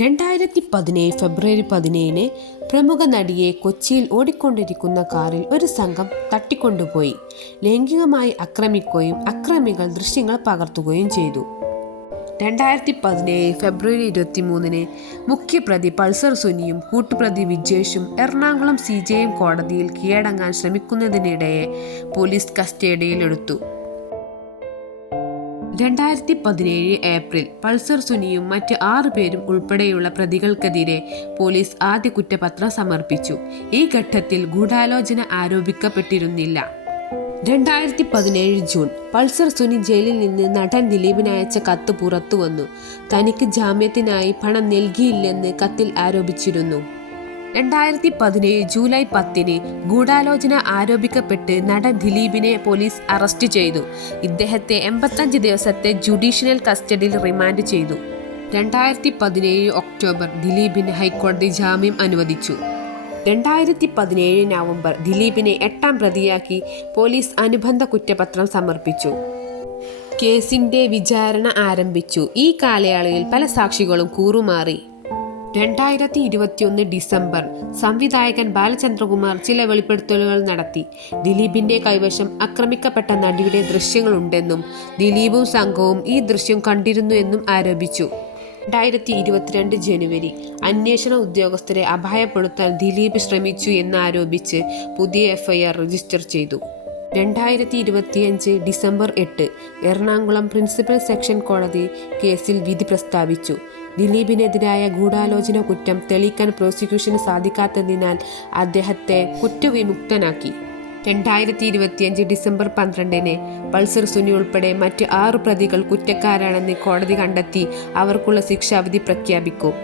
2017 ഫെബ്രുവരി 17 പ്രമുഖ നടിയെ കൊച്ചിയിൽ ഓടിക്കൊണ്ടിരിക്കുന്ന കാറിൽ ഒരു സംഘം തട്ടിക്കൊണ്ടുപോയി ലൈംഗികമായി ആക്രമിക്കുകയും അക്രമികൾ ദൃശ്യങ്ങൾ പകർത്തുകയും ചെയ്തു. 2017 ഫെബ്രുവരി 23 മുഖ്യപ്രതി പൾസർ സുനിയും കൂട്ടുപ്രതി വിജേഷും എറണാകുളം CJI കോടതിയിൽ കീഴടങ്ങാൻ ശ്രമിക്കുന്നതിനിടെ പോലീസ് കസ്റ്റഡിയിലെടുത്തു. 2017 ഏപ്രിൽ പൾസർ സുനിയും മറ്റ് 6 പേരും ഉൾപ്പെടെയുള്ള പ്രതികൾക്കെതിരെ പോലീസ് ആദ്യ കുറ്റപത്രം സമർപ്പിച്ചു. ഈ ഘട്ടത്തിൽ ഗൂഢാലോചന ആരോപിക്കപ്പെട്ടിരുന്നില്ല. 2017 ജൂൺ പൾസർ സുനി ജയിലിൽ നിന്ന് നടൻ ദിലീപിന് അയച്ച കത്ത് പുറത്തുവന്നു. തനിക്ക് ജാമ്യത്തിനായി പണം നൽകിയില്ലെന്ന് കത്തിൽ ആരോപിച്ചിരുന്നു. 2017 ജൂലൈ 10 ഗൂഢാലോചന ആരോപിക്കപ്പെട്ട് നടൻ ദിലീപിനെ പോലീസ് അറസ്റ്റ് ചെയ്തു. ഇദ്ദേഹത്തെ 85 ദിവസത്തെ ജുഡീഷ്യൽ കസ്റ്റഡിയിൽ റിമാൻഡ് ചെയ്തു. 2017 ഒക്ടോബർ ദിലീപിന് ഹൈക്കോടതി ജാമ്യം അനുവദിച്ചു. 2017 നവംബർ ദിലീപിനെ 8ാം പ്രതിയാക്കി പോലീസ് അനുബന്ധ കുറ്റപത്രം സമർപ്പിച്ചു. കേസിന്റെ വിചാരണ ആരംഭിച്ചു. ഈ കാലയളവിൽ പല സാക്ഷികളും കൂറുമാറി. 2021 ഡിസംബർ സംവിധായകൻ ബാലചന്ദ്രകുമാർ ചില വെളിപ്പെടുത്തലുകൾ നടത്തി. ദിലീപിന്റെ കൈവശം ആക്രമിക്കപ്പെട്ട നടിയുടെ ദൃശ്യങ്ങളുണ്ടെന്നും ദിലീപും സംഘവും ഈ ദൃശ്യം കണ്ടിരുന്നു എന്നും ആരോപിച്ചു. 2022 ജനുവരി അന്വേഷണ ഉദ്യോഗസ്ഥരെ അപായപ്പെടുത്താൻ ദിലീപ് ശ്രമിച്ചു എന്നാരോപിച്ച് പുതിയ FIR രജിസ്റ്റർ ചെയ്തു. 2025 ഡിസംബർ 8 എറണാകുളം പ്രിൻസിപ്പൽ സെഷൻ കോടതി കേസിൽ വിധി പ്രസ്താവിച്ചു. ദിലീപിനെതിരായ ഗൂഢാലോചന കുറ്റം തെളിയിക്കാൻ പ്രോസിക്യൂഷന് സാധിക്കാത്തതിനാൽ അദ്ദേഹത്തെ കുറ്റവിമുക്തനാക്കി. 2025 ഡിസംബർ 12 പൾസർ സുനി ഉൾപ്പെടെ മറ്റ് 6 പ്രതികൾ കുറ്റക്കാരാണെന്ന് കോടതി കണ്ടെത്തി അവർക്കുള്ള ശിക്ഷാവിധി പ്രഖ്യാപിക്കും.